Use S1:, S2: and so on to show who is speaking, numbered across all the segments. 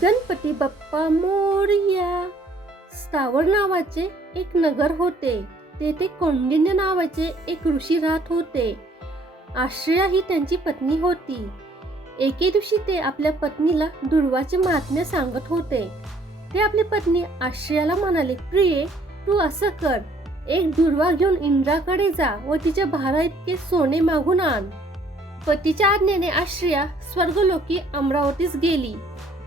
S1: गणपती बाप्पा मोरया. स्थावर नावाचे एक नगर होते. तेथे कौंडिन्य नावाचे एक ऋषी राहत होते. आश्रया ही त्यांची पत्नी होती. एके दिवशी ते आपल्या पत्नीला दुर्वाचे महात्म्य सांगत होते. ते आपली पत्नी आश्रयाला म्हणाले प्रिये तू असं कर. एक दुर्वा घेऊन इंद्राकडे जा व तिच्या भारा इतके सोने मागून आण. पतीच्या आज्ञेने आश्रया स्वर्गलोकी अमरावतीस गेली.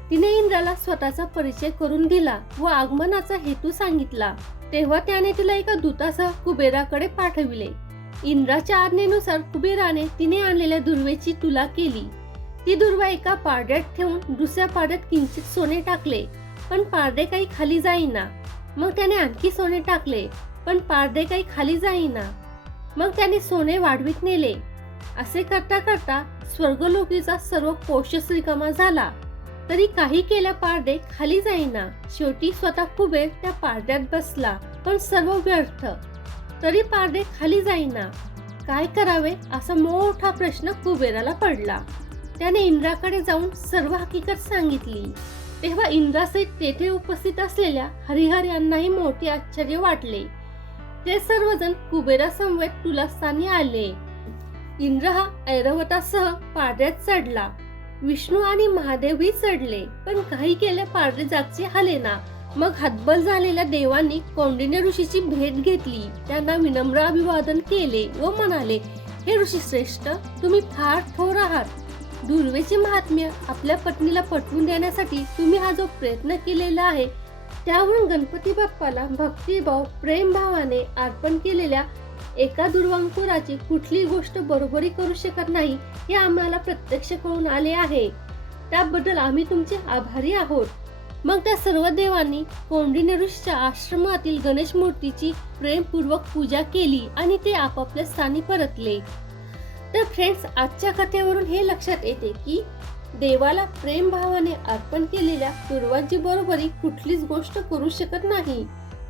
S1: तिने इंद्राला स्वतःचा परिचय करून दिला व आगमनाचा हेतू सांगितला. तेव्हा त्याने तिला एका दूतासह कुबेराकडे पाठविले. इंद्राच्या आज्ञेनुसार कुबेराने तिने आणलेल्या दुर्वेची तुला केली. ती दुर्वा एका पारड्यात ठेवून दुसऱ्या पारड्यात किंचित सोने टाकले पण पारडे काही खाली जाईना. मग त्याने आणखी सोने टाकले पण पारडे काही खाली जाईना. मग त्याने सोने वाढवीत नेले. असे करता करता स्वर्गलोकीचा सर्व कोशस रिकामा झाला. तरी काही केल्या पारडे खाली जाईना. शेवटी स्वतः कुबेर त्या पारड्यात बसला पण सर्व व्यर्थ. तरी पारडे खाली जाईना. काय करावे असा मोठा प्रश्न कुबेराला पडला. त्याने इंद्राकडे जाऊन सर्व हकीकत सांगितली. तेव्हा इंद्रासहित तेथे उपस्थित असलेल्या हरिहर यांनाही मोठे आश्चर्य वाटले. ते सर्वजण कुबेरासमवेत तुलास्थानी आले. इंद्र हा ऐरवतासह पारड्यात चढला. विष्णू आणि महादेवही चढले पण काही केल्या पारडे जागचे हलेना. मग हतबल झालेल्या देवांनी कौंडिन्य ऋषीची भेट घेतली. त्यांना विनम्र अभिवादन केले व म्हणाले हे ऋषी श्रेष्ठ तुम्ही फार थोर आहात. दुर्वेचे महात्म्य आपल्या पत्नीला पटवून देण्यासाठी तुम्ही हा जो प्रयत्न केलेला आहे त्यावरून गणपती बाप्पाला भक्तिभाव प्रेमभावाने अर्पण केलेल्या एका दुर्वांकुराची कुठली गोष्ट बरोबरी करू शकत नाही हे आम्हाला प्रत्यक्ष कळून आले आहे. त्याबद्दल आम्ही तुमचे आभारी आहोत. मग त्या सर्व देवांनी कौंडिन्य ऋषीच्या आश्रमातील गणेश मूर्तीची प्रेमपूर्वक पूजा केली आणि ते आपापल्या स्थानी परतले. तर फ्रेंड्स आजच्या कथेवरून हे लक्षात येते की देवाला प्रेम भावाने अर्पण केलेल्या पूर्वांची बरोबरी कुठलीच गोष्ट करू शकत नाही.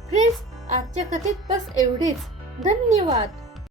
S1: फ्रेंड्स आजच्या कथेत बस एवढेच. धन्यवाद